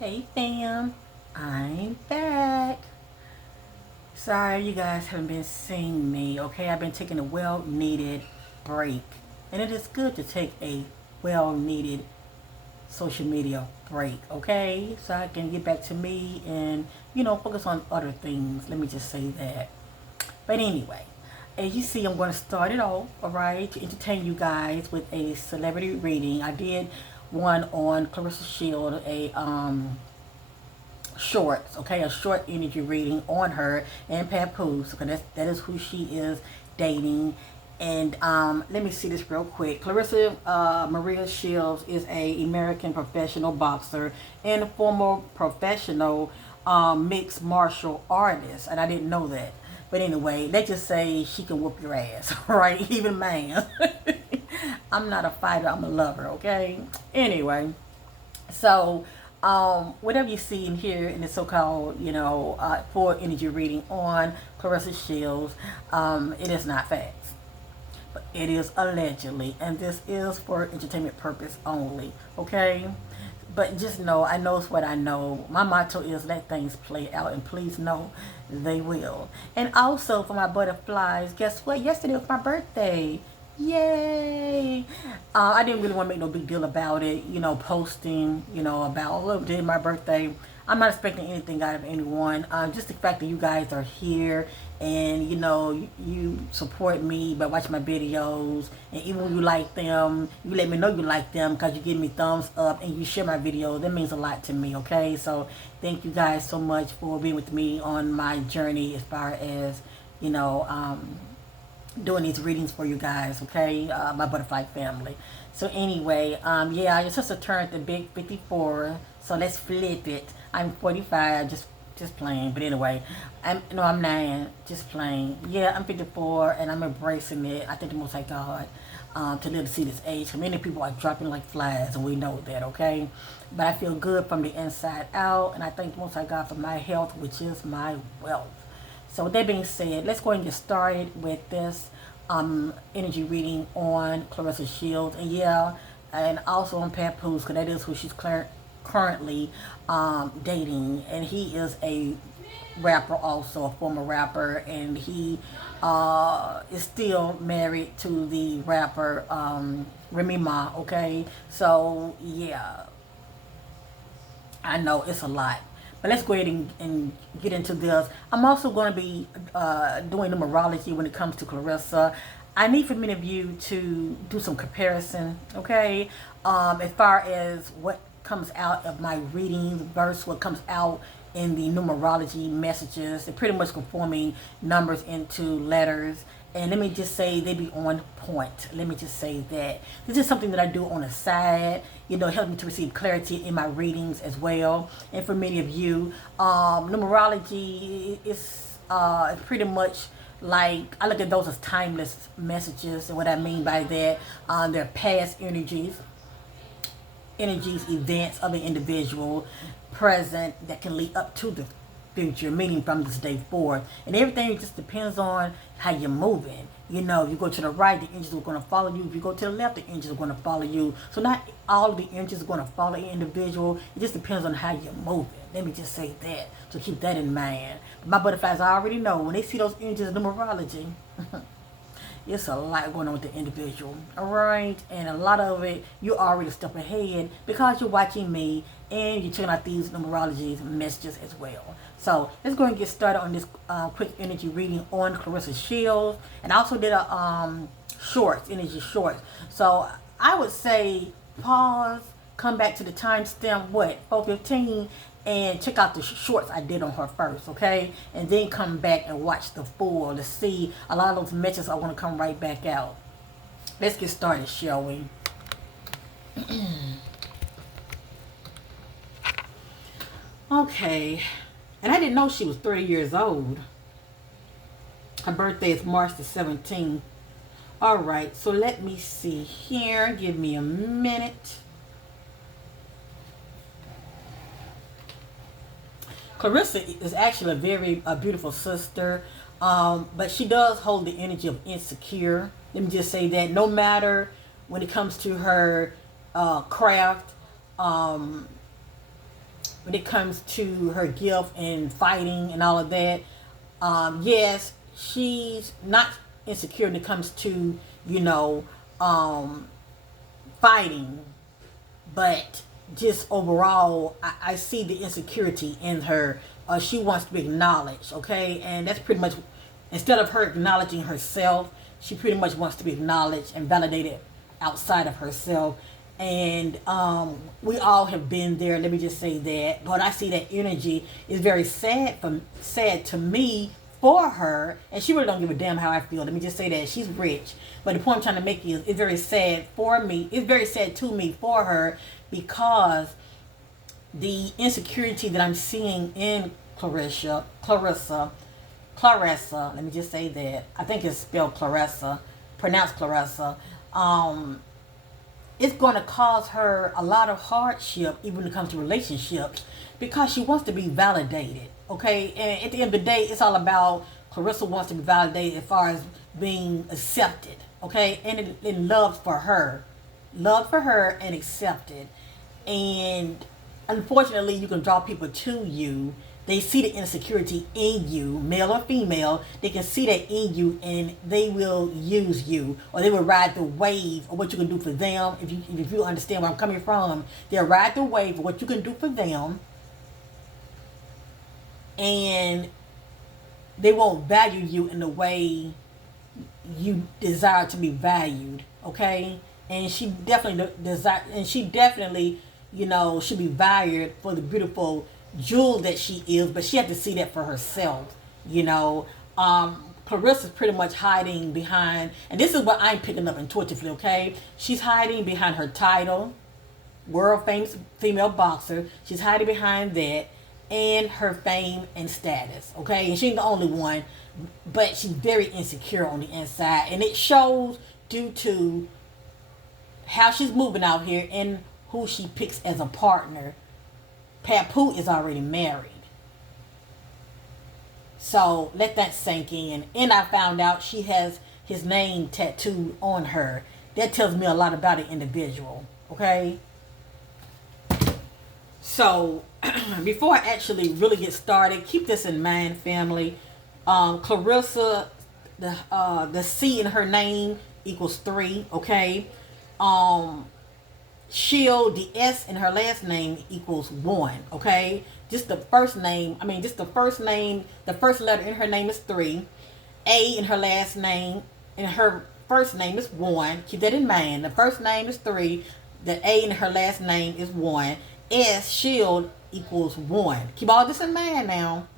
Hey fam, I'm back. Sorry you guys haven't been seeing me, okay? I've been taking a well-needed break. And it is good to take a well-needed social media break, okay? So I can get back to me and, focus on other things. Let me just say that. But anyway, as you see, I'm going to start it off, all right, to entertain you guys with a celebrity reading. I did one on Clarissa Shields, a short energy reading on her and Papoose, because that is who she is dating. And let me see this real quick. Clarissa Maria Shields is a American professional boxer and former professional mixed martial artist, and I didn't know that. But anyway, they just say she can whoop your ass, right? Even man. I'm not a fighter. I'm a lover. Okay. Anyway, so, whatever you see and hear in the so-called, full energy reading on Clarissa Shields, it is not facts, but it is allegedly, and this is for entertainment purpose only. Okay, but just know, I knows what I know. My motto is let things play out, and please know they will. And also for my butterflies, guess what? Yesterday was my birthday. Yay! I didn't really want to make no big deal about it, posting, about, oh, look, today my birthday. I'm not expecting anything out of anyone. Just the fact that you guys are here and, you support me by watching my videos. And even when you like them, you let me know you like them because you give me thumbs up and you share my videos. That means a lot to me, okay? So thank you guys so much for being with me on my journey as far as, doing these readings for you guys, okay? My butterfly family. So anyway, yeah, your sister turned the big 54, so let's flip it. I'm 45, just playing. But anyway, I'm 9, just playing. Yeah, I'm 54, and I'm embracing it. I think the Most High God to live to see this age. Many people are dropping like flies, and we know that, okay? But I feel good from the inside out, and I thank the Most High God for my health, which is my wealth. So with that being said, let's go ahead and get started with this energy reading on Clarissa Shields. And yeah, and also on Papoose, because that is who she's currently dating. And he is a rapper, also a former rapper, and he is still married to the rapper Remy Ma, okay? So yeah, I know it's a lot. But let's go ahead and get into this. I'm also going to be doing numerology when it comes to Clarissa. I need for many of you to do some comparison, okay? As far as what comes out of my readings versus what comes out in the numerology messages. They're pretty much conforming numbers into letters. And let me just say they be on point. Let me just say that. This is something that I do on the side, help me to receive clarity in my readings as well. And for many of you, numerology is pretty much like, I look at those as timeless messages. And what I mean by that, they're past energies, events of an individual, present, that can lead up to the future, meaning from this day forward. And everything just depends on how you're moving. You go to the right, the angels are going to follow you. If you go to the left, the angels are going to follow you. So not all of the angels are going to follow an individual. It just depends on how you're moving. Let me just say that. So keep that in mind. My butterflies, I already know when they see those angels in numerology, it's a lot going on with the individual, all right? And a lot of it, you already step ahead because you're watching me and you're checking out these numerology messages as well. So let's go and get started on this quick energy reading on Clarissa Shields. And I also did a energy shorts. So I would say pause, come back to the timestamp, 4:15, and check out the shorts I did on her first, okay? And then come back and watch the full to see a lot of those messages. I want to come right back out. Let's get started, shall we? Okay. And I didn't know she was 30 years old. Her birthday is March the 17th. All right, so let me see here. Give me a minute. Clarissa is actually a beautiful sister, but she does hold the energy of insecure. Let me just say that no matter when it comes to her craft, when it comes to her gift and fighting and all of that. Yes, she's not insecure when it comes to, you know, fighting, but just overall, I see the insecurity in her. She wants to be acknowledged, okay? And that's pretty much, instead of her acknowledging herself, she pretty much wants to be acknowledged and validated outside of herself. And we all have been there. Let me just say that. But I see that energy is very sad to me for her, and she really don't give a damn how I feel. Let me just say that she's rich. But the point I'm trying to make is, it's very sad for me. It's very sad to me for her, because the insecurity that I'm seeing in Clarissa, let me just say that. I think it's spelled Clarissa, pronounced Clarissa. It's going to cause her a lot of hardship, even when it comes to relationships, because she wants to be validated, okay? And at the end of the day, it's all about Clarissa wants to be validated as far as being accepted, okay? And love for her and accepted. And unfortunately, you can draw people to you. They see the insecurity in you, male or female. They can see that in you, and they will use you, or they will ride the wave of what you can do for them. If you understand where I'm coming from, they'll ride the wave of what you can do for them, and they won't value you in the way you desire to be valued. Okay, and she definitely you know, should be valued for the beautiful jewel that she is, but she had to see that for herself, you know. Clarissa's pretty much hiding behind, and this is what I'm picking up intuitively, okay? She's hiding behind her title, world famous female boxer. She's hiding behind that, and her fame and status, okay? And she's the only one, but she's very insecure on the inside, and it shows due to how she's moving out here and who she picks as a partner. Papoose is already married. So let that sink in. And I found out she has his name tattooed on her. That tells me a lot about an individual. Okay? So before I actually really get started, keep this in mind, family. Clarissa, the C in her name equals 3. Okay? Shield, the S in her last name equals 1, okay? The first letter in her name is 3. A in her last name, in her first name is 1. Keep that in mind. The first name is 3. The A in her last name is 1. S, Shield, equals 1. Keep all this in mind now.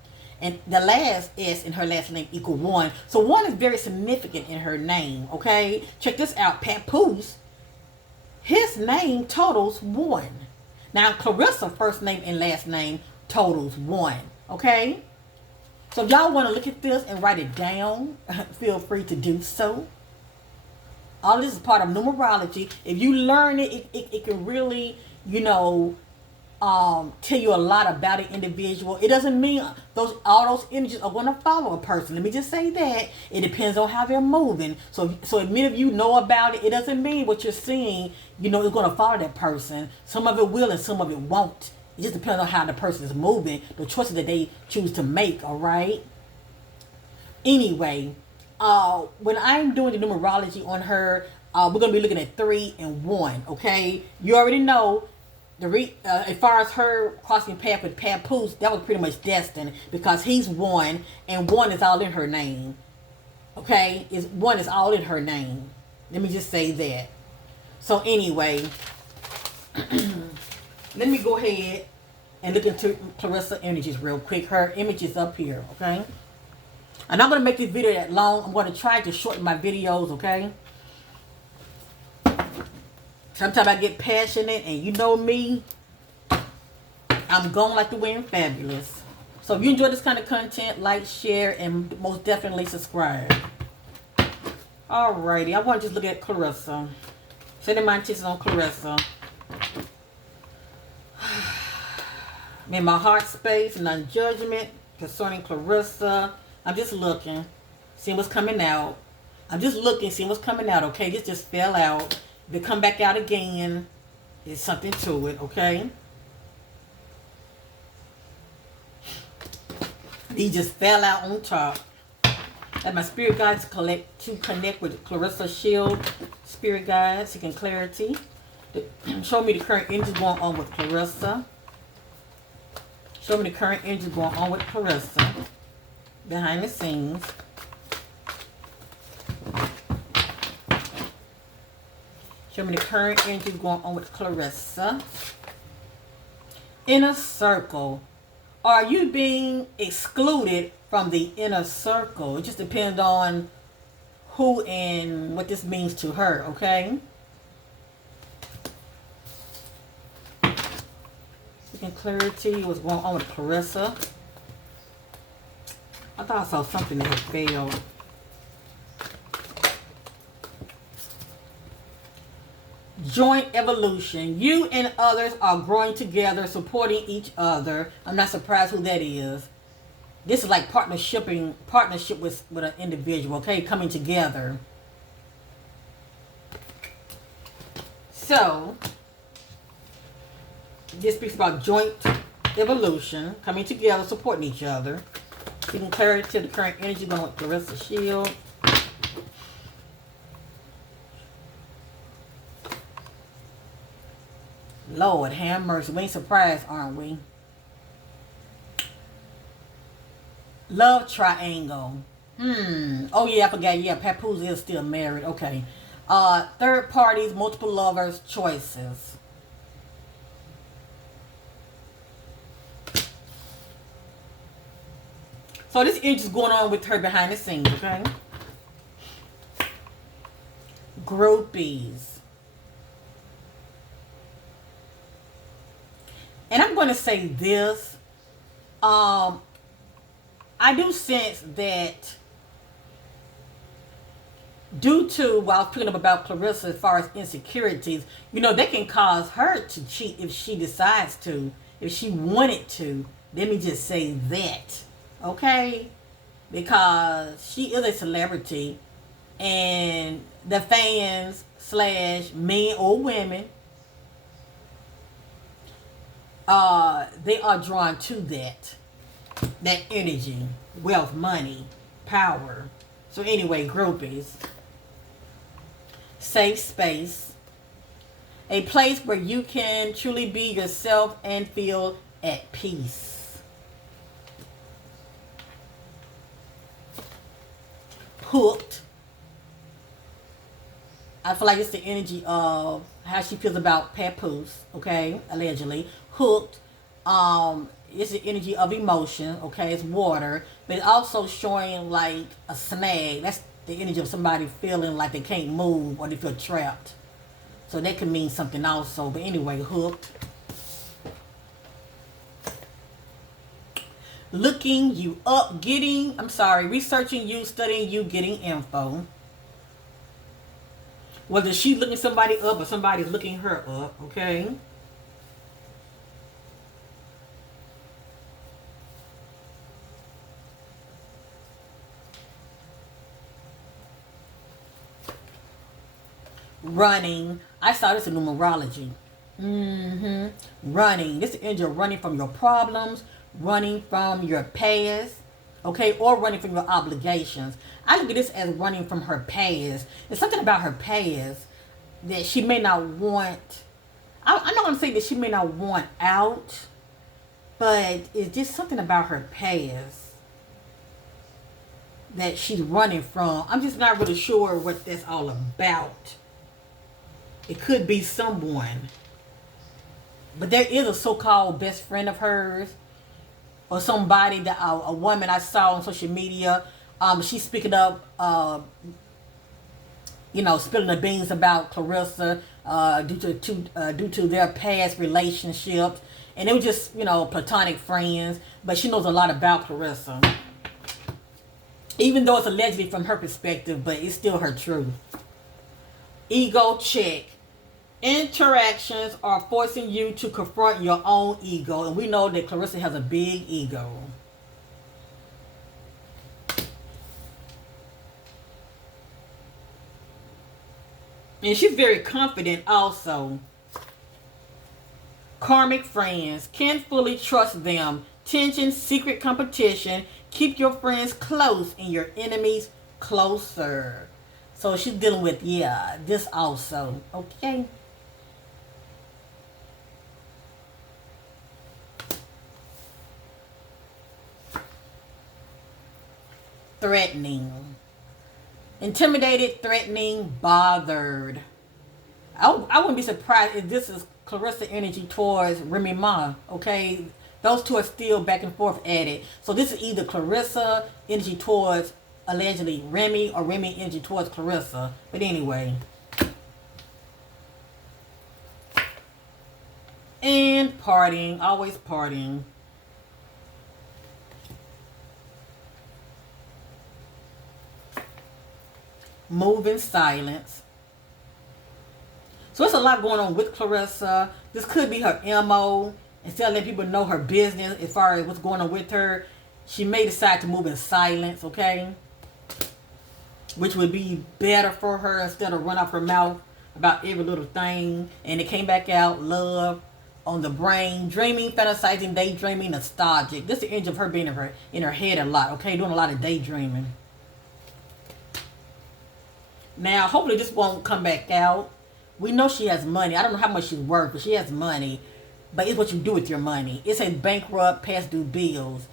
And the last S in her last name equals 1. So 1 is very significant in her name, okay? Check this out. Papoose, his name totals 1. Now, Clarissa, first name and last name totals 1. Okay? So if y'all want to look at this and write it down, feel free to do so. All this is part of numerology. If you learn it, it can really, you know, tell you a lot about an individual. It doesn't mean all those energies are going to follow a person. Let me just say that. It depends on how they're moving. So if many of you know about it, it doesn't mean what you're seeing, you know, is going to follow that person. Some of it will and some of it won't. It just depends on how the person is moving, the choices that they choose to make, all right? Anyway, when I'm doing the numerology on her, we're going to be looking at 3 and 1, okay? You already know. As far as her crossing path with Papoose, that was pretty much destined, because he's 1, and 1 is all in her name. Okay? 1 is all in her name. Let me just say that. So anyway, let me go ahead and look into Clarissa energies real quick. Her image is up here, okay? And I'm going to make this video that long. I'm going to try to shorten my videos, okay? Sometimes I get passionate, and you know me, I'm going like the wind fabulous. So if you enjoy this kind of content, like, share, and most definitely subscribe. Alrighty, I want to just look at Clarissa. Setting my intentions on Clarissa. I'm in my heart space, non-judgment concerning Clarissa. I'm just looking, seeing what's coming out. I'm just looking, seeing what's coming out, okay? This just fell out. If it come back out again, there's something to it, okay? These just fell out on top. And my spirit guides to connect with Clarissa Shields, spirit guides, seeking clarity. Show me the current energy going on with Clarissa. Show me the current energy going on with Clarissa behind the scenes. Show me the current energy going on with Clarissa. Inner circle. Are you being excluded from the inner circle? It just depends on who and what this means to her, okay? Seeking clarity, what's going on with Clarissa. I thought I saw something that had failed. Joint evolution. You and others are growing together, supporting each other. I'm not surprised who that is. This is like partnership with an individual, okay? Coming together. So, this speaks about joint evolution, coming together, supporting each other. Giving clarity to the current energy going with Clarissa Shields. Lord, have mercy. We ain't surprised, aren't we? Love triangle. Oh, yeah, I forgot. Yeah, Papoose is still married. Okay. Third parties, multiple lovers, choices. So this energy is going on with her behind the scenes, okay? Groupies. And I'm going to say this. I do sense that due to what I was picking up about Clarissa as far as insecurities, you know, they can cause her to cheat if she decides to. If she wanted to. Let me just say that. Okay? Because she is a celebrity. And the fans / men or women, they are drawn to that energy, wealth, money, power. So anyway, groupies. Safe space. A place where you can truly be yourself and feel at peace. Hooked. I feel like it's the energy of how she feels about Papoose, okay, allegedly. Hooked. It's the energy of emotion, okay, it's water, but it's also showing like a snag. That's the energy of somebody feeling like they can't move or they feel trapped. So that could mean something also. But anyway, hooked. Looking you up, researching you, studying you, getting info. Whether she's looking somebody up or somebody's looking her up, okay? Running. I saw this in numerology. Running. This is energy of running from your problems, running from your past, okay, or running from your obligations. I look at this as running from her past. There's something about her past that she may not want. I'm not going to say that she may not want out, but it's just something about her past that she's running from. I'm just not really sure what that's all about. It could be someone. But there is a so-called best friend of hers, or somebody that a woman I saw on social media. She's speaking up, spilling the beans about Clarissa due to their past relationships, and they were just platonic friends. But she knows a lot about Clarissa, even though it's allegedly from her perspective, but it's still her truth. Ego check. Interactions are forcing you to confront your own ego. And we know that Clarissa has a big ego. And she's very confident also. Karmic friends. Can't fully trust them. Tension, secret competition. Keep your friends close and your enemies closer. So she's dealing with, yeah, this also. Okay. Threatening. Intimidated, threatening, bothered. I wouldn't be surprised if this is Clarissa energy towards Remy Ma. Okay, those two are still back and forth at it. So this is either Clarissa energy towards allegedly Remy or Remy energy towards Clarissa. But anyway. And partying, always partying. Move in silence. So it's a lot going on with Clarissa. This could be her MO. Instead of letting people know her business as far as what's going on with her, she may decide to move in silence, okay? Which would be better for her instead of run off her mouth about every little thing. And it came back out, love, on the brain, dreaming, fantasizing, daydreaming, nostalgic. This is the energy of her being in her head a lot, okay? Doing a lot of daydreaming. Now, hopefully this won't come back out. We know she has money. I don't know how much she's worth, but she has money. But it's what you do with your money. It says bankrupt, past due bills.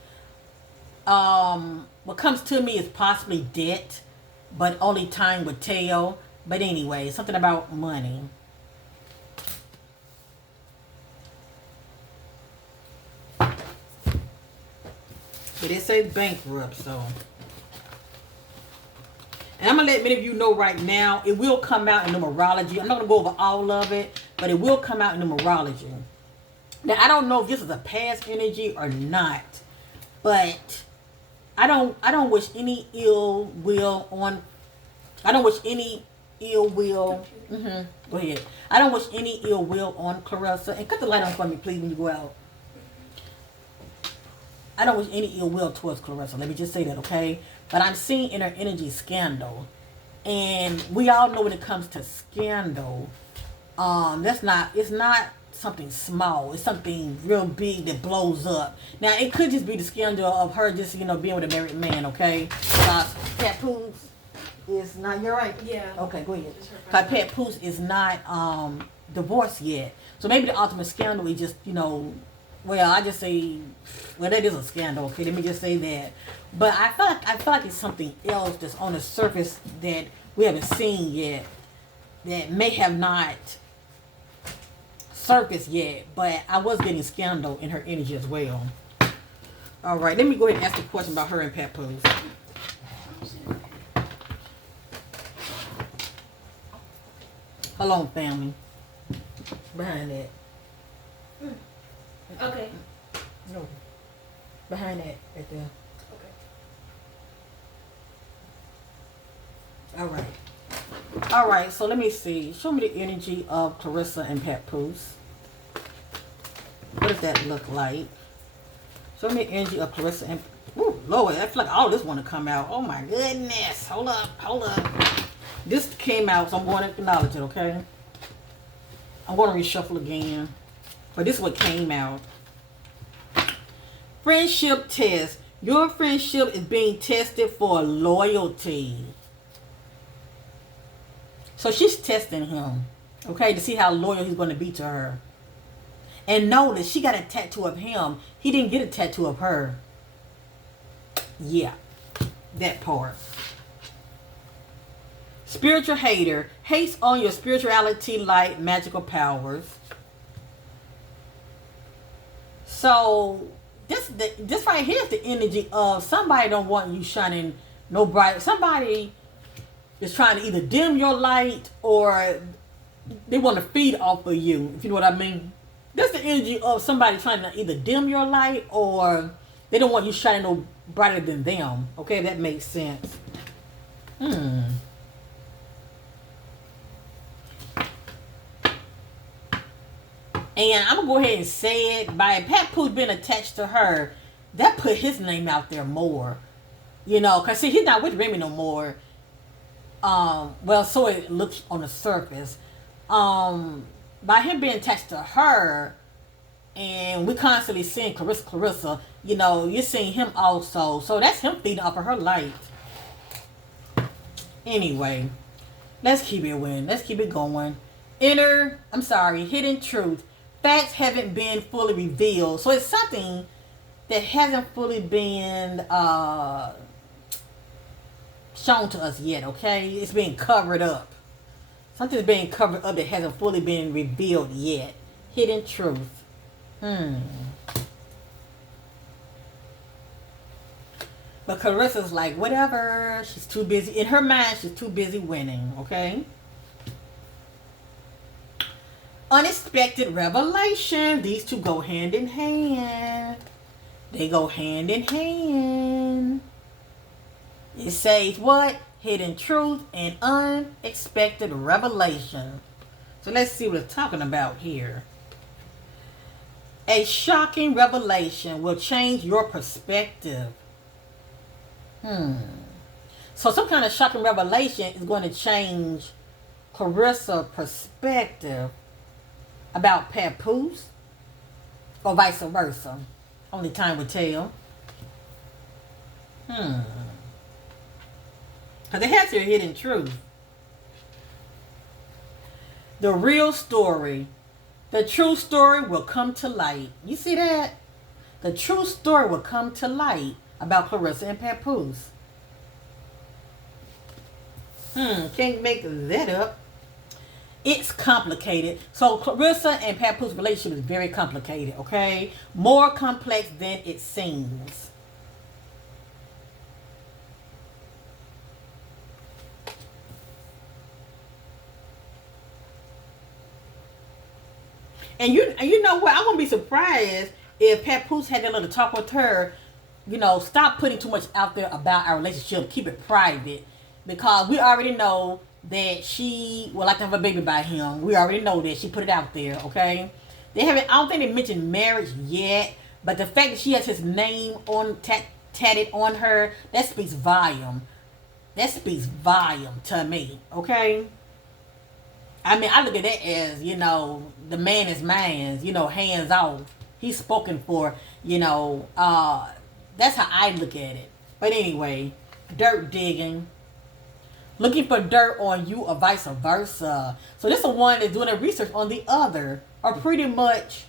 What comes to me is possibly debt, but only time would tell. But anyway, something about money. But it says bankrupt, so... And I'm going to let many of you know right now, it will come out in numerology. I'm not going to go over all of it, but it will come out in numerology. Now, I don't know if this is a past energy or not, but I don't wish any ill will on... I don't wish any ill will... Go ahead. I don't wish any ill will on Clarissa. And cut the light on for me, please, when you go out. I don't wish any ill will towards Clarissa. Let me just say that, okay? But I'm seeing in her energy scandal. And we all know when it comes to scandal, it's not something small. It's something real big that blows up. Now, it could just be the scandal of her just, being with a married man, okay? Papoose is not, you're right? Yeah. Okay, go ahead. Because Papoose is not divorced yet. So maybe the ultimate scandal is just, well, I just say, well, that is a scandal, okay? Let me just say that. But I feel like it's something else that's on the surface that we haven't seen yet, that may have not surfaced yet. But I was getting scandal in her energy as well. All right, let me go ahead and ask a question about her and Papoose. Hold on, family. Behind that. Okay. No. Behind that, right there. Okay. All right, so let me see. Show me the energy of Clarissa and Papoose. What does that look like? Show me the energy of Clarissa and... Ooh, Lord, I feel like all this want to come out. Oh, my goodness. Hold up. This came out, so I'm going to acknowledge it, okay? I'm going to reshuffle again. But this is what came out. Friendship test. Your friendship is being tested for loyalty. So she's testing him, okay, to see how loyal he's going to be to her. And notice, she got a tattoo of him. He didn't get a tattoo of her. Yeah, that part. Spiritual hater. Hates on your spirituality, light, magical powers. So, this right here is the energy of somebody don't want you shining no bright. Somebody is trying to either dim your light or they want to feed off of you, if you know what I mean. That's the energy of somebody trying to either dim your light or they don't want you shining no brighter than them. Okay, that makes sense. And I'm going to go ahead and say it. By Papoose being attached to her, that put his name out there more. Because see, he's not with Remy no more. Well, so it looks on the surface. By him being attached to her And we constantly seeing Clarissa. You know, you're seeing him also. So that's him feeding off of her light. Anyway, let's keep it going. Let's keep it going. Hidden truth. Facts haven't been fully revealed. So it's something that hasn't fully been shown to us yet, okay? It's being covered up. Something's being covered up that hasn't fully been revealed yet. Hidden truth. But Clarissa's like, whatever. She's too busy. In her mind, she's too busy winning, okay? Unexpected revelation. These two go hand in hand. They go hand in hand. It says what? Hidden truth and unexpected revelation. So let's see what it's talking about here. A shocking revelation will change your perspective. So some kind of shocking revelation is going to change Clarissa's perspective about Papoose, or vice versa. Only time will tell. Because it has your hidden truth. The real story. The true story will come to light. You see that? The true story will come to light about Clarissa and Papoose. Can't make that up. It's complicated. So Clarissa and Papoose relationship is very complicated, okay? More complex than it seems. And you know what? I wouldn't be surprised if Papoose had that little talk with her. You know, stop putting too much out there about our relationship. Keep it private. Because we already know that she would like to have a baby by him. We already know that. She put it out there, okay? I don't think they mentioned marriage yet. But the fact that she has his name on tatted on her, that speaks volume. That speaks volume to me, okay? I mean, I look at that as, you know, the man is man's, you know, hands off. He's spoken for, you know, that's how I look at it. But anyway, dirt digging. Looking for dirt on you or vice versa. So this is one that's doing a research on the other. Or pretty much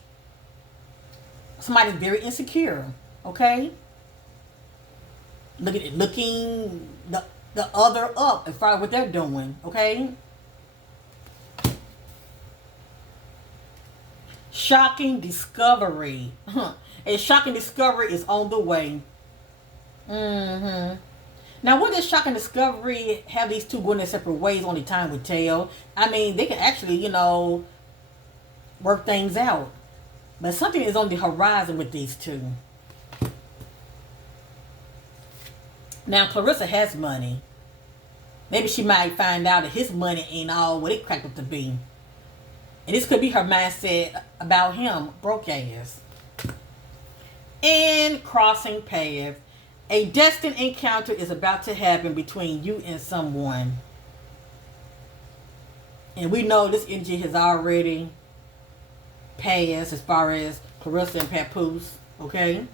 somebody's very insecure. Okay? Looking the other up as far as what they're doing. Okay? Shocking discovery. A shocking discovery is on the way. Now, what does shocking discovery have these two going their separate ways? Only time would tell. I mean, they can actually, you know, work things out. But something is on the horizon with these two. Now, Clarissa has money. Maybe she might find out that his money ain't all what it cracked up to be. And this could be her mindset about him, broke ass. And crossing paths. A destined encounter is about to happen between you and someone. And we know this energy has already passed as far as Clarissa and Papoose, okay?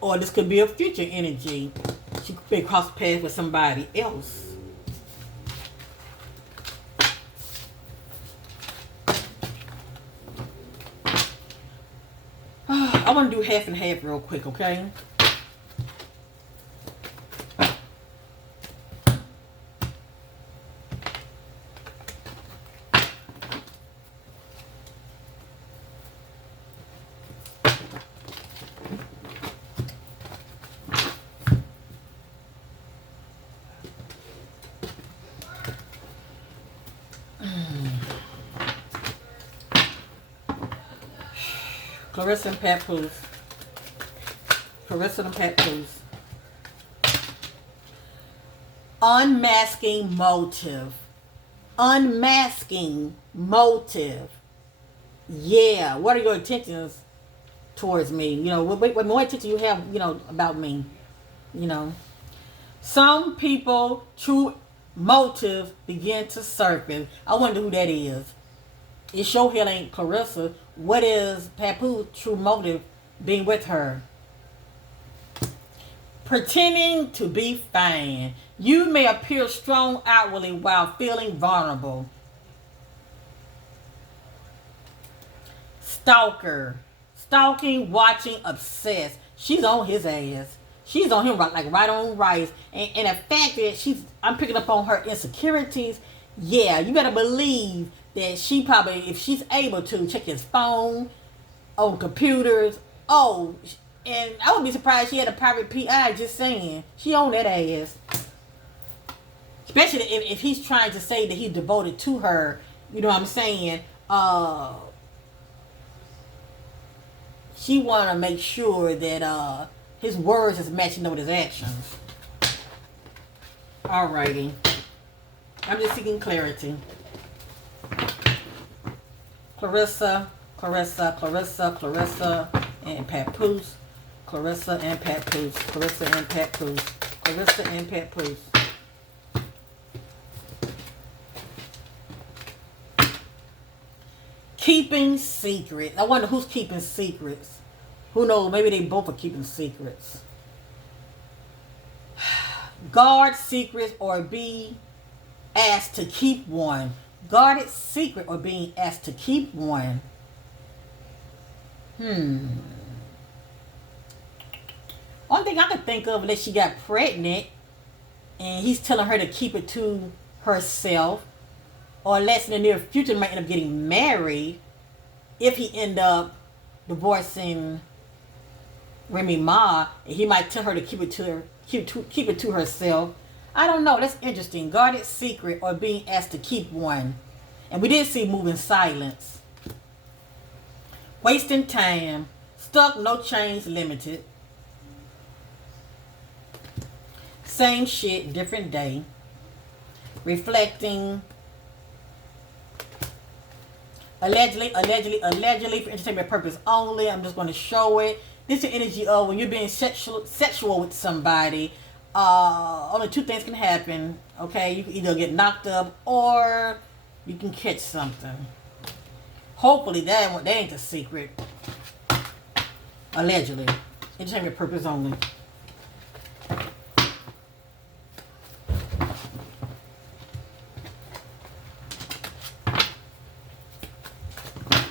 Or this could be a future energy. She could be cross paths with somebody else. I want to do half and half real quick, okay? Clarissa and Papoose. Clarissa and Papoose. Unmasking motive. Unmasking motive. Yeah. What are your intentions towards me? You know, what more attention you have, you know, about me. You know. Some people, true motive begin to surface. I wonder who that is. It sure hell ain't Clarissa. what is Papoose' true motive being with her? Pretending to be fine. You may appear strong outwardly while feeling vulnerable. Stalker. Stalking, watching, obsessed. She's on his ass. She's on him like right on rice. And the fact that I'm picking up on her insecurities. Yeah, you better believe that she probably, if she's able to, check his phone, on computers. Oh, and I would be surprised she had a private PI, just saying. She on that ass. Especially if he's trying to say that he's devoted to her. You know what I'm saying? She want to make sure that his words is matching up with his actions. Alrighty. I'm just seeking clarity. Clarissa, and Papoose. Clarissa and Papoose. Clarissa and Papoose. Clarissa and Papoose. Keeping secrets. I wonder who's keeping secrets. Who knows? Maybe they both are keeping secrets. Guard secrets or be asked to keep one. Guarded secret or being asked to keep one. Only thing I could think of is that she got pregnant and he's telling her to keep it to herself, or unless in the near future might end up getting married if he end up divorcing Remy Ma, and he might tell her to keep it to herself. I don't know. That's interesting. Guarded secret or being asked to keep one. And we did see moving silence. Wasting time. Stuck, no change, limited. Same shit, different day. Reflecting. Allegedly for entertainment purpose only. I'm just going to show it. This is the energy of when you're being sexual with somebody. Only two things can happen. Okay, you can either get knocked up or you can catch something. Hopefully that ain't the secret. Allegedly, entertainment purpose only.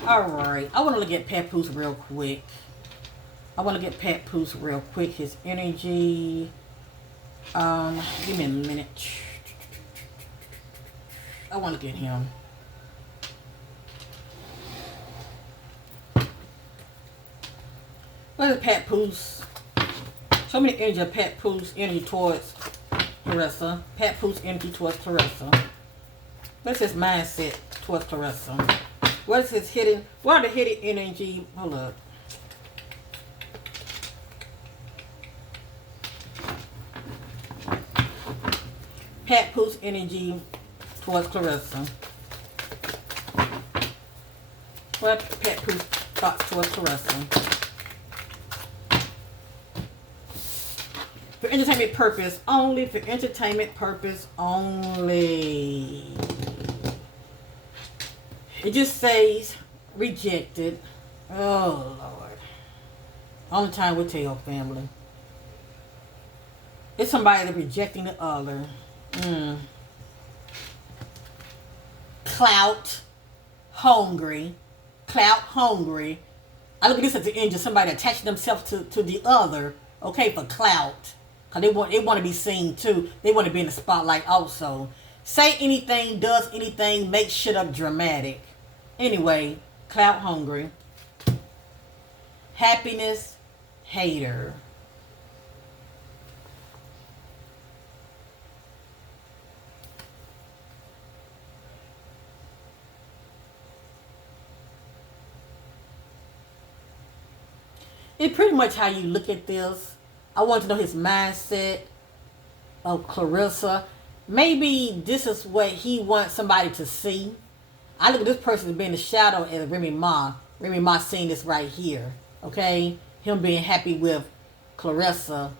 All right, I want to look at Papoose real quick. His energy. Give me a minute. I want to get him. What is Papoose? Show me the energy of Papoose energy towards Clarissa. Papoose energy towards Clarissa. What's his mindset towards Clarissa? What is his hidden? What are the hidden energy? Hold up. Papoose energy towards Clarissa. What Papoose thoughts towards Clarissa? For entertainment purpose only. For entertainment purpose only. It just says rejected. Oh Lord. Only time will tell, family. It's somebody that's rejecting the other. Clout hungry. I look at this as the angel, somebody attaching themselves to the other, okay, for clout. Because they want to be seen too. They want to be in the spotlight also. Say anything, does anything, make shit up dramatic. Anyway, clout hungry. Happiness hater. It's pretty much how you look at this. I want to know his mindset of Clarissa. Maybe this is what he wants somebody to see. I look at this person as being the shadow of Remy Ma. Remy Ma seeing this right here. Okay? Him being happy with Clarissa.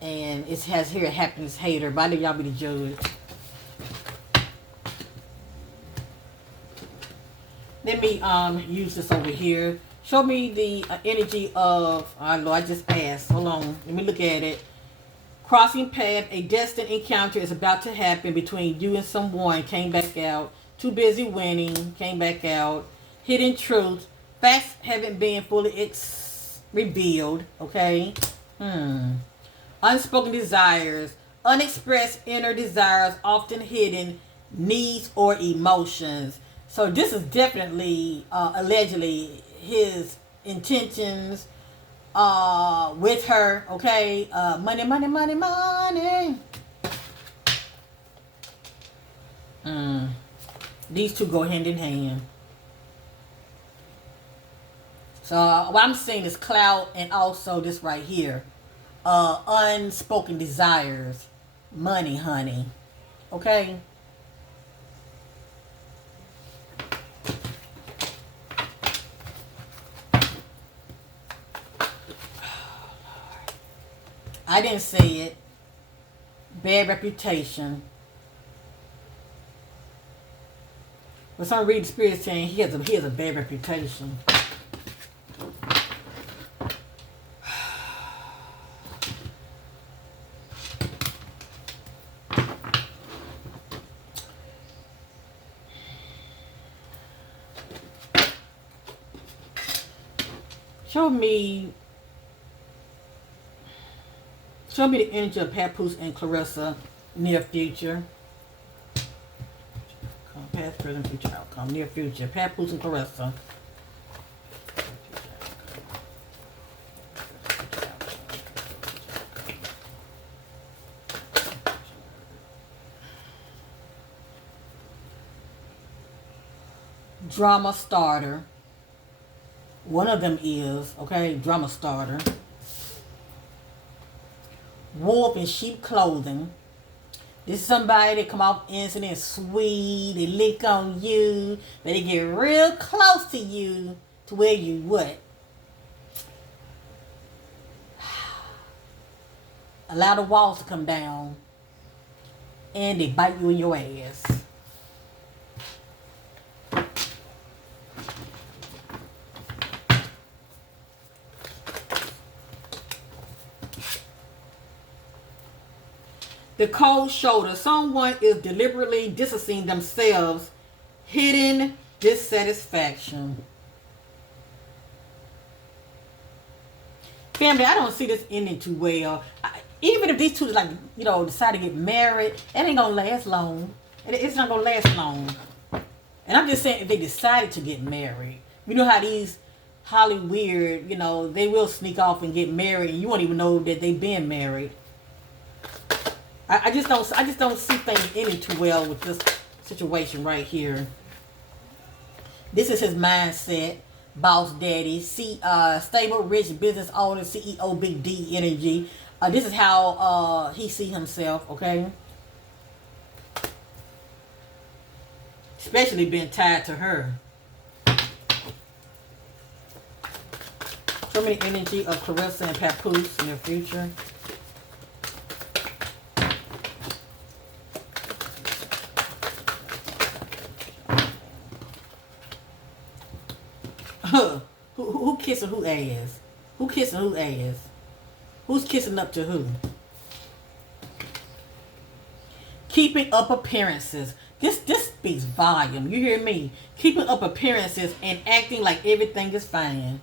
And it has here happiness hater. But I think y'all be the judge. Let me use this over here. Show me the energy of, Lord, I just asked. Hold on. Let me look at it. Crossing path, a destined encounter is about to happen between you and someone. Came back out. Too busy winning. Came back out. Hidden truth. Facts haven't been fully revealed. Okay. Unspoken desires. Unexpressed inner desires, often hidden needs or emotions. So this is definitely, allegedly, his intentions with her. Okay. Money, money, money, money. These two go hand in hand. So what I'm seeing is cloud and also this right here. Unspoken desires. Money, honey. Okay. I didn't say it. Bad reputation. But some read the spirit saying he has a bad reputation. Show me the energy of Papoose and Clarissa near future. Past, present, future outcome. Near future. Papoose and Clarissa. Drama starter. One of them is, okay, drama starter. Wolf in sheep clothing. This is somebody that come off innocent and sweet. They lick on you. But they get real close to you to where you what? Allow the walls to come down. And they bite you in your ass. The cold shoulder. Someone is deliberately distancing themselves. Hidden dissatisfaction. Family, I don't see this ending too well. Even if these two, like, decide to get married, it ain't gonna last long. It's not gonna last long. And I'm just saying, if they decided to get married, you know how these Hollywood, they will sneak off and get married, and you won't even know that they've been married. I just don't see things ending too well with this situation right here. This is his mindset. Boss daddy, stable, rich business owner, CEO, big D energy. This is how he see himself, okay? Especially being tied to her. Show me the energy of Clarissa and Papoose in their future. Who kissing who ass? Who kissing who ass? Who's kissing up to who? Keeping up appearances. This speaks volume. You hear me? Keeping up appearances and acting like everything is fine.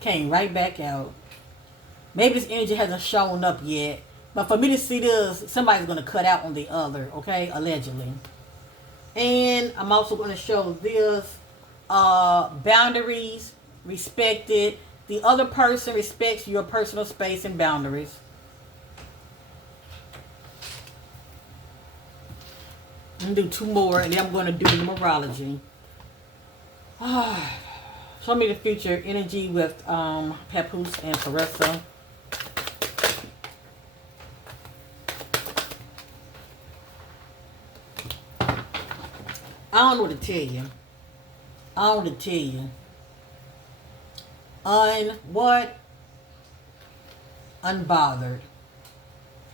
Came right back out. Maybe this energy hasn't shown up yet. But for me to see this, somebody's going to cut out on the other, okay? Allegedly. And I'm also going to show this. Boundaries respected. The other person respects your personal space and boundaries. I'm going to do two more, and then I'm going to do numerology. Show me the future energy with Papoose and Clarissa. I don't know what to tell you. I want to tell you. What? Unbothered.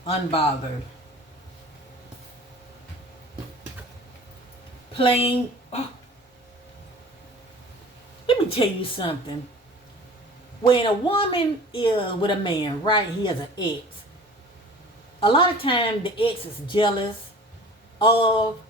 Unbothered. Plain. Oh, let me tell you something. When a woman is with a man, right, he has an ex. A lot of time the ex is jealous of,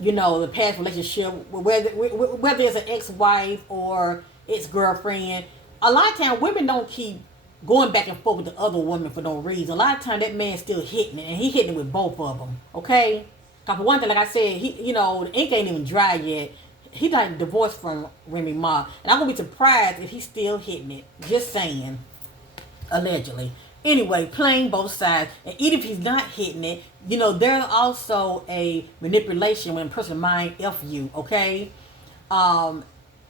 the past relationship, whether it's an ex-wife or ex-girlfriend. A lot of time women don't keep going back and forth with the other woman for no reason. A lot of time that man's still hitting it, and he hitting it with both of them. Okay, cause for one thing, like I said, the ink ain't even dry yet. He like divorced from Remy Ma, and I'm gonna be surprised if he's still hitting it. Just saying, allegedly. Anyway, playing both sides, and even if he's not hitting it, there's also a manipulation when a person mind f you. Okay, that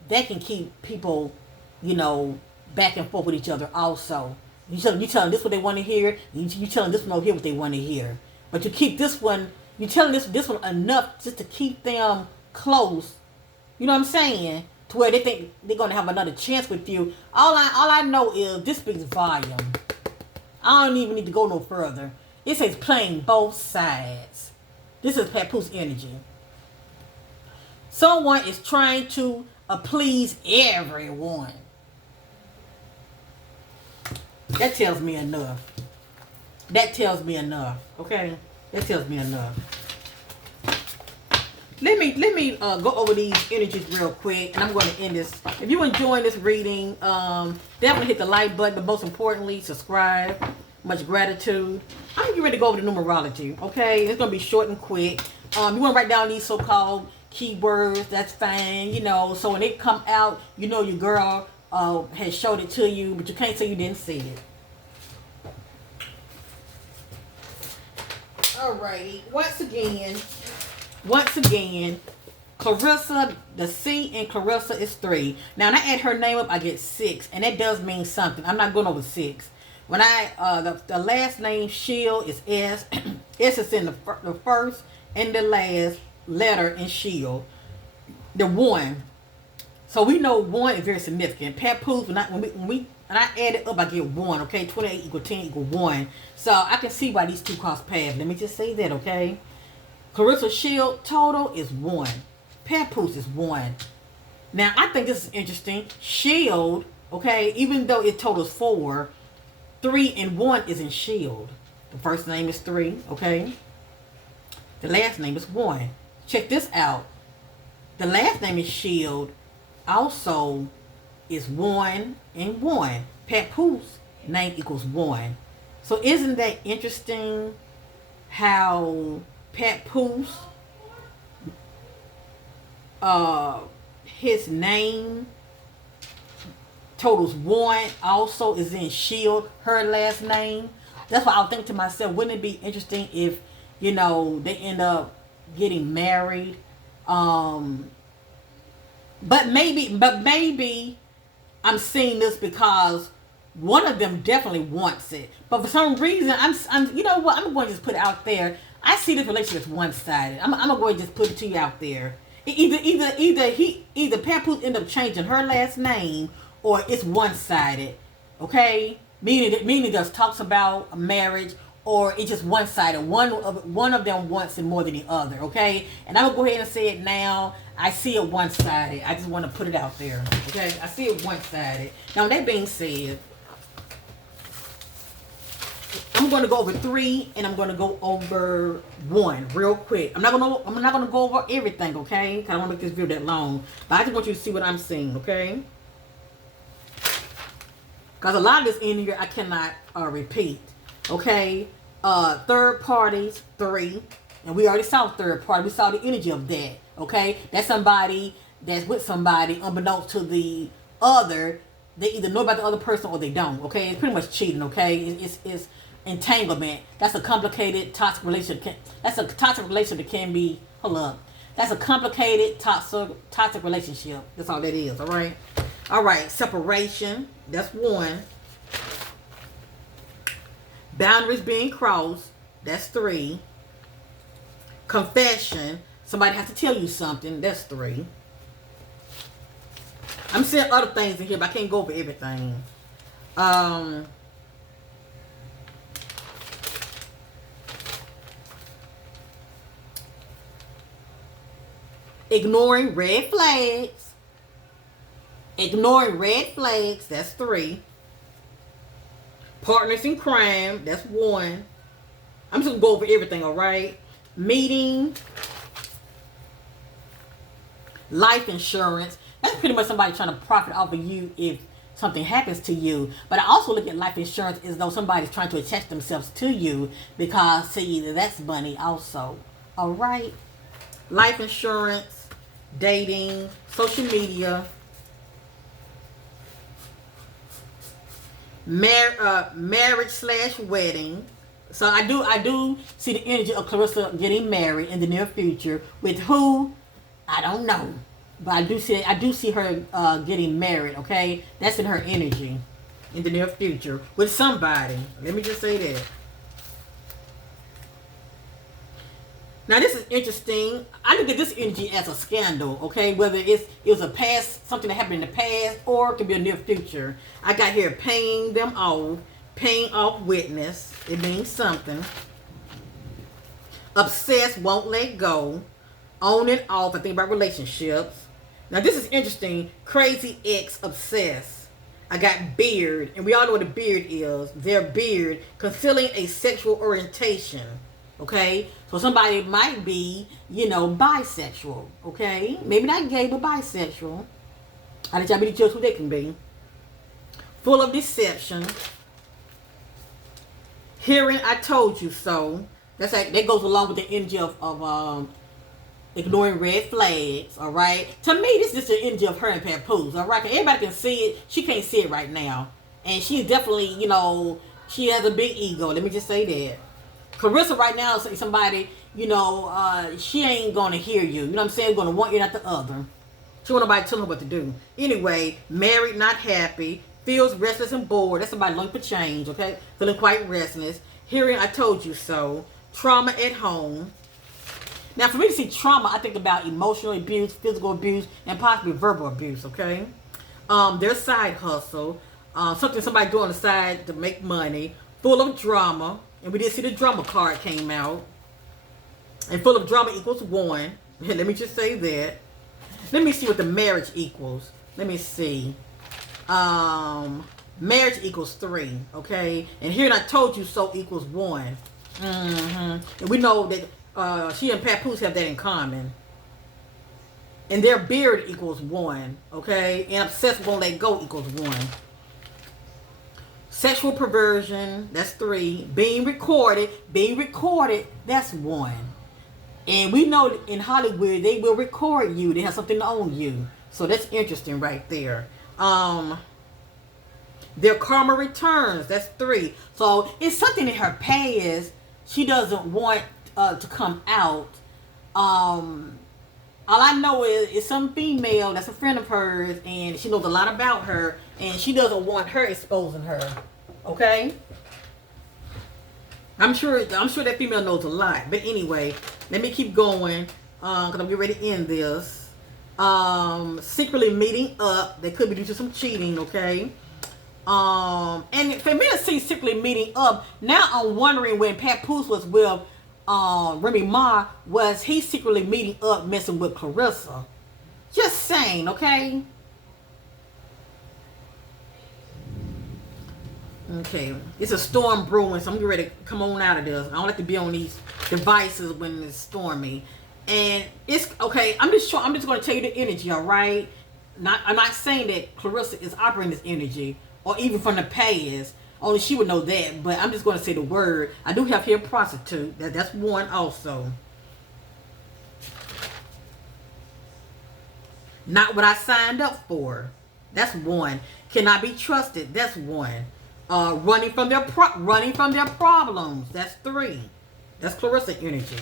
can keep people, back and forth with each other. Also, you tell them this what they want to hear. You tell them this one over here what they want to hear. But you keep this one. You telling this one enough just to keep them close. You know what I'm saying? To where they think they're gonna have another chance with you. All I know is this speaks volume. I don't even need to go no further. It says playing both sides. This is Papoose energy. Someone is trying to please everyone. That tells me enough. That tells me enough. Okay? That tells me enough. Let me go over these energies real quick, and I'm going to end this. If you enjoying this reading, definitely hit the like button, but most importantly, subscribe. Much gratitude. I'm getting ready to go over the numerology, okay? It's going to be short and quick. You want to write down these so-called keywords, that's fine, so when they come out, your girl has showed it to you, but you can't say you didn't see it. Alrighty, once again, Clarissa, the C in Clarissa is 3. Now, when I add her name up, I get 6, and that does mean something. I'm not going over 6. When the last name Shield is S. S is in the first and the last letter in Shield. The 1. So we know 1 is very significant. Papoose, when I add it up, I get 1. Okay, 28 equal 10 equal 1. So I can see why these two cross paths. Let me just say that, okay? Clarissa Shield total is 1. Papoose is 1. Now I think this is interesting. Shield, okay, even though it totals 4, 3 and 1 is in Shield. The first name is 3, okay? The last name is 1. Check this out. The last name is Shield also is 1 and 1. Papoose name equals 1. So isn't that interesting how Papoose, his name totals 1 also is in Shield, her last name. That's why I would think to myself, wouldn't it be interesting if, they end up getting married? But maybe I'm seeing this because one of them definitely wants it. But for some reason, I'm you know what? I'm going to just put it out there. I see this relationship as one-sided. I'm going to just put it to you out there. Either Papoose end up changing her last name, or it's one-sided, okay? Meaning it just talks about a marriage, or it's just one-sided. One of them wants it more than the other, okay? And I'm gonna go ahead and say it now. I see it one-sided. I just want to put it out there, okay? I see it one-sided. Now, that being said, I'm going to go over 3, and I'm going to go over 1 real quick. I'm not going to go over everything, okay? Because I don't want to make this video that long. But I just want you to see what I'm seeing, okay? Because a lot of this in here I cannot repeat, okay? Third parties, 3. And we already saw third party. We saw the energy of that, okay? That's somebody that's with somebody unbeknownst to the other. They either know about the other person or they don't, okay? It's pretty much cheating, okay? It's entanglement. That's a complicated toxic relationship. That's a toxic relationship that can be, hold up. That's a complicated toxic relationship. That's all that is, all right? All right, separation. That's 1. Boundaries being crossed. That's 3. Confession. Somebody has to tell you something. That's 3. I'm seeing other things in here, but I can't go over everything. Ignoring red flags. Ignoring red flags, that's 3. Partners in crime, that's 1. I'm just going to go over everything, all right? Meeting. Life insurance. That's pretty much somebody trying to profit off of you if something happens to you. But I also look at life insurance as though somebody's trying to attach themselves to you, because, see, that's money also. All right? Life insurance, dating, social media, marriage/wedding. So I do see the energy of Clarissa getting married in the near future. With who? I don't know. But I do see her getting married, okay? That's in her energy in the near future with somebody. Let me just say that. Now this is interesting. I look at this energy as a scandal, okay? Whether it was a past, something that happened in the past, or it could be a near future. I got here paying them off, paying off witness. It means something. Obsessed, won't let go. On and off. I think about relationships. Now this is interesting. Crazy ex, obsessed. I got beard, and we all know what a beard is. Their beard concealing a sexual orientation. Okay, so somebody might be, bisexual. Okay, maybe not gay, but bisexual. I let y'all be the judge who they can be. Full of deception. Hearing I told you so. That goes along with the energy of ignoring red flags. All right. To me, this is just the energy of her and Papoose. All right. Everybody can see it. She can't see it right now, and she's definitely, she has a big ego. Let me just say that. Clarissa right now is somebody, she ain't going to hear you. You know what I'm saying? Going to want you, not the other. She want nobody telling her what to do. Anyway, married, not happy. Feels restless and bored. That's somebody looking for change, okay? Feeling quite restless. Hearing I told you so. Trauma at home. Now, for me to see trauma, I think about emotional abuse, physical abuse, and possibly verbal abuse, okay? Their side hustle. Something somebody do on the side to make money. Full of drama. And we did see the drama card came out. And full of drama equals 1. Let me just say that. Let me see what the marriage equals. Let me see. Marriage equals 3. Okay. And here I told you so equals 1. And we know that she and Papoose have that in common. And their beard equals 1. Okay. And obsessed won't let go equals 1. Sexual perversion, that's 3. Being recorded, that's 1. And we know in Hollywood, they will record you. They have something on you. So that's interesting right there. Their karma returns, that's 3. So it's something in her past she doesn't want to come out. All I know is some female that's a friend of hers, and she knows a lot about her, and she doesn't want her exposing her. Okay? I'm sure that female knows a lot. But anyway, let me keep going. Because I'm getting ready to end this. Secretly meeting up. They could be due to some cheating, okay? And for me to see secretly meeting up, now I'm wondering when Papoose was with Remy Ma, was he secretly meeting up messing with Clarissa? Just saying, okay? Okay, it's a storm brewing, so I'm getting ready to come on out of this. I don't like to be on these devices when it's stormy. And it's okay, I'm just going to tell you the energy, all right? I'm not saying that Clarissa is operating this energy, or even from the past. Only she would know that, but I'm just going to say the word. I do have here prostitute. That's 1 also. Not what I signed up for. That's 1. Cannot be trusted. That's 1. Running from their problems. That's 3. That's Clarissa energy.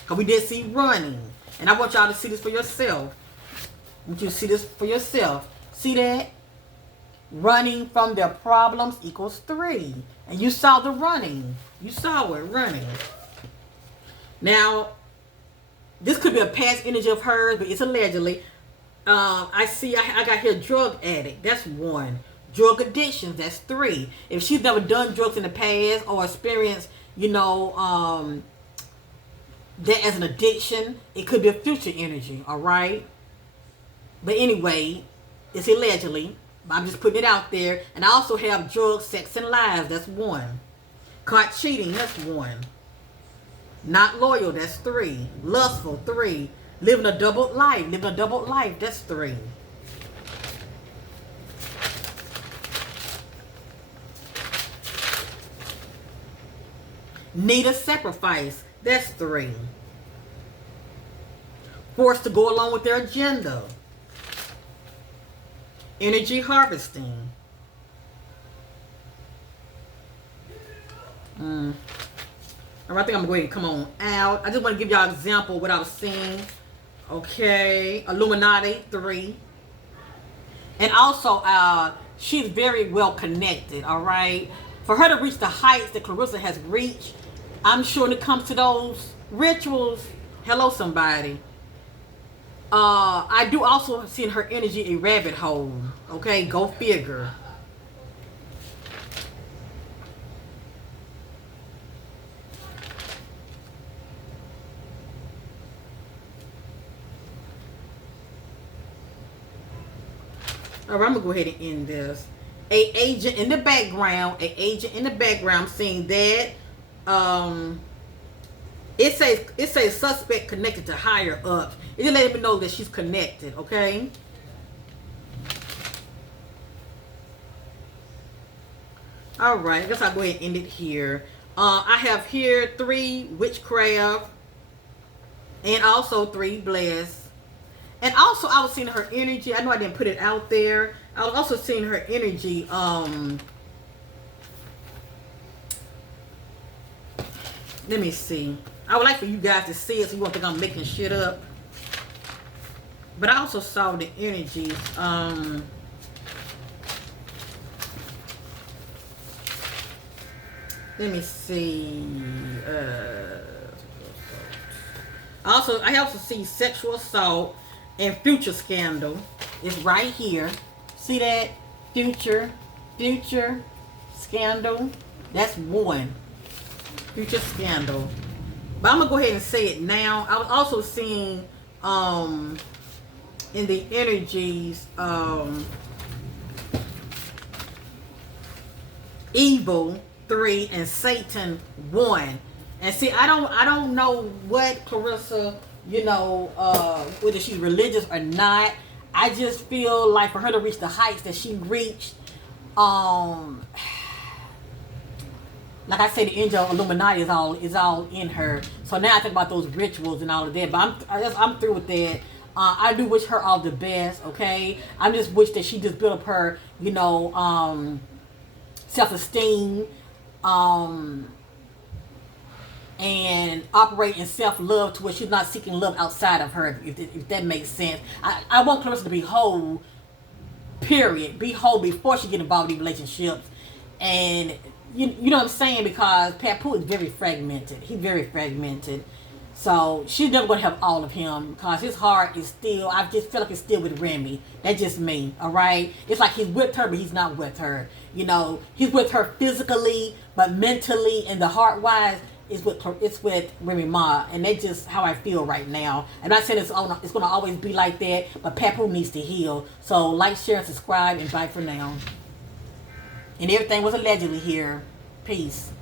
Because we did see running. And I want y'all to see this for yourself. I want you to see this for yourself. See that? Running from their problems equals 3. And you saw the running. You saw it running. Now, this could be a past energy of hers, but it's allegedly. I got here drug addict. That's 1. Drug addictions. That's 3. If she's never done drugs in the past or experienced, that as an addiction, it could be a future energy. All right. But anyway, it's allegedly. I'm just putting it out there. And I also have drugs, sex, and lies. That's 1. Caught cheating. That's 1. Not loyal. That's 3. Lustful. 3. Living a double life. That's 3. Need a sacrifice. That's 3. Forced to go along with their agenda. Energy harvesting. All right, I think I'm going to come on out. I just want to give y'all an example of what I was seeing. Okay. Illuminati, 3. And also, she's very well connected, all right? For her to reach the heights that Clarissa has reached, I'm sure when it comes to those rituals, hello somebody. I do also see in her energy a rabbit hole. Okay, go figure. All right, I'm gonna go ahead and end this. A agent in the background. I'm seeing that. It says suspect connected to higher ups. It just let me know that she's connected. Okay. All right. I guess I'll go ahead and end it here. I have here 3 witchcraft, and also 3 blessed. And also, I was seeing her energy. I know I didn't put it out there. I was also seeing her energy. Let me see. I would like for you guys to see it so you won't think I'm making shit up. But I also saw the energies. Let me see. I also see sexual assault and future scandal. It's right here. See that? Future scandal. That's 1. Future scandal. But I'm gonna go ahead and say it now. I was also seeing in the energies evil 3 and Satan 1. And see, I don't know what Clarissa, whether she's religious or not. I just feel like for her to reach the heights that she reached, like I said, the angel Illuminati is all in her. So now I think about those rituals and all of that. But I'm through with that. I do wish her all the best. Okay, I just wish that she just built up her, self-esteem, and operate in self-love to where she's not seeking love outside of her. If that makes sense. I want Clarissa to be whole. Period. Be whole before she get involved in relationships. And you know what I'm saying? Because Papoose is very fragmented. He's very fragmented. So she's never going to have all of him because his heart is still, I just feel like it's still with Remy. That's just me, all right? It's like he's with her, but he's not with her. He's with her physically, but mentally and the heart-wise, it's with Remy Ma. And that's just how I feel right now. I'm not saying it's going to always be like that, but Papoose needs to heal. So like, share, and subscribe, and bye for now. And everything was allegedly here. Peace.